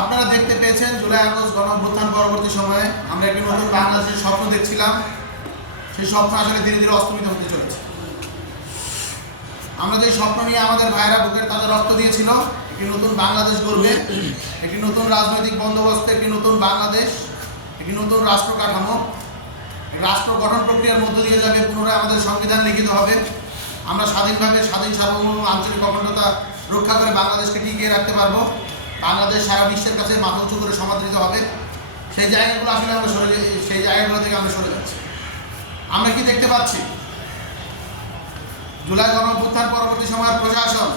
আপনারা দেখতে পেয়েছেন জুলাই আগস্ট গণ অভ্যুত্থান পরবর্তী সময়ে আমরা একটি নতুন বাংলাদেশের স্বপ্ন দেখছিলাম। সেই স্বপ্ন আসলে ধীরে ধীরে অস্তমিত হতে চলেছে। আমরা যে স্বপ্ন নিয়ে আমাদের ভাইয়েরা বুকের তাদের রক্ত দিয়েছিল, একটি নতুন বাংলাদেশ গড়বে, একটি নতুন রাজনৈতিক বন্দোবস্ত, একটি নতুন বাংলাদেশ, একটি নতুন রাষ্ট্র কাঠামো, রাষ্ট্র গঠন প্রক্রিয়ার মধ্য দিয়ে যাবে। পুনরায় আমাদের সংবিধান লিখিত হবে। আমরা স্বাধীনভাবে স্বাধীন সার্বভৌম আঞ্চলিক অখণ্ডতা রক্ষা করে বাংলাদেশকে টিকিয়ে রাখতে পারবো। বাংলাদেশ সারা বিশ্বের কাছে মাথা উঁচু করে সমাদৃত হবে। সেই জায়গাগুলো আসলে আমরা সেই জায়গাগুলো থেকে আমরা সরে যাচ্ছি। আমরা কি দেখতে পাচ্ছি? জুলাই গণ অভ্যুত্থান পরবর্তী সময়ের প্রশাসন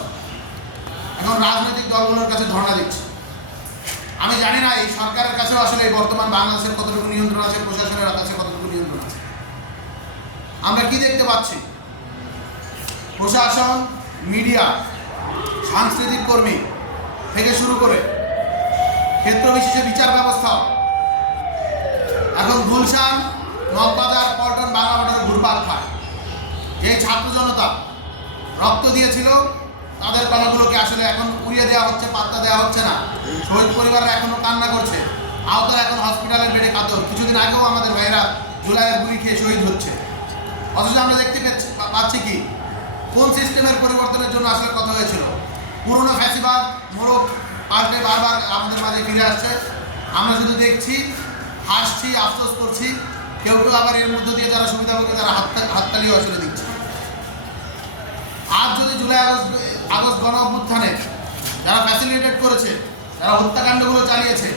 এখন রাজনৈতিক দলগুলোর কাছে ধর্ণা দিচ্ছে। আমি জানি না এই সরকারের কাছেও আসলে এই বর্তমান বাংলাদেশের কতটুকু নিয়ন্ত্রণ আছে, প্রশাসনের কাছে কতটুকু নিয়ন্ত্রণ আছে। আমরা কি দেখতে পাচ্ছি? প্রশাসন, মিডিয়া, সাংস্কৃতিক কর্মী থেকে শুরু করে ক্ষেত্র বিশেষে বিচার ব্যবস্থা এখন গুলশান, মগবাজার, পল্টন, বাংলাবাজারে ঘুরপাক খায়। যে ছাত্র জনতা রক্ত দিয়েছিল তাদের কথাগুলোকে আসলে এখন উড়িয়ে দেওয়া হচ্ছে, পাত্তা দেওয়া হচ্ছে না। শহীদ পরিবাররা এখনো কান্না করছে, আহতরা এখন হসপিটালের বেডে কাতর। কিছুদিন আগেও আমাদের ভাইয়েরা জুলাইয়ের গুলি খেয়ে শহীদ হচ্ছে। অথচ আমরা দেখতে পাচ্ছি কি কোন সিস্টেমের পরিবর্তনের জন্য আসলে কথা হয়েছিল। পুরনো ফ্যাসিবাদ মোড়ক পাল্টে বারবার আমাদের মাঝে ফিরে আসছে। আমরা শুধু দেখছি, হাসছি, আফসোস করছি। কেউ কেউ আবার এর মধ্য দিয়ে যারা সুবিধাভোগী তারা হাততালিও আসলে দিচ্ছে। আজ যদি জুলাই আগস্ট গণ অভ্যুত্থানে যারা ফ্যাসিলিটেট করেছে, যারা হত্যাকাণ্ডগুলো চালিয়েছে,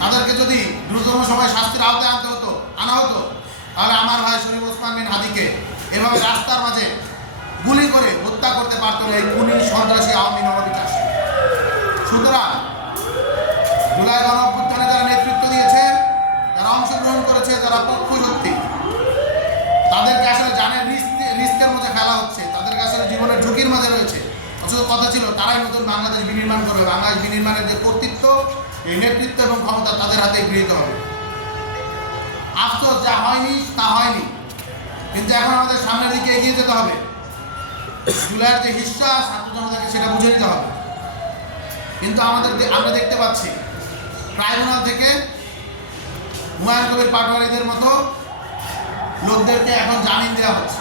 তাদেরকে যদি দ্রুততম সময় শাস্তির আওতায় আনা হতো, তাহলে আমার ভাই শরীফ ওসমান বিন হাদিকে এভাবে রাস্তার মাঝে গুলি করে হত্যা করতে পারত না এই খুনি সন্ত্রাসী আওয়ামী নবাবিকাশ। সুতরাং জুলাই গণ অভ্যুত্থানে যারা নেতৃত্ব দিয়েছে, যারা অংশগ্রহণ করেছে, যারা পক্ষ শক্তি, তাদেরকে আসলে জানের রিস্কের মধ্যে ফেলা হচ্ছে, তাদেরকে আসলে জীবনের ঝুঁকির মাঝে রয়েছে। অথচ কথা ছিল তারাই নতুন বাংলাদেশ বিনির্মাণ করবে। বাংলাদেশ বিনির্মাণের যে কর্তৃত্ব, এই নেতৃত্ব এবং ক্ষমতা তাদের হাতে গৃহীত হবে। আফসোস, যা হয়নি তা হয়নি, কিন্তু এখন আমাদের সামনের দিকে এগিয়ে যেতে হবে। জুলাইয়ের যে হিস্সা ছাত্র জনতাকে সেটা বুঝে নিতে হবে। কিন্তু আমরা দেখতে পাচ্ছি ট্রাইব্যুনাল থেকে হুমায়ুন কবির পাটোয়ারিদের মতো লোকদেরকে এখন জামিন দেওয়া হচ্ছে।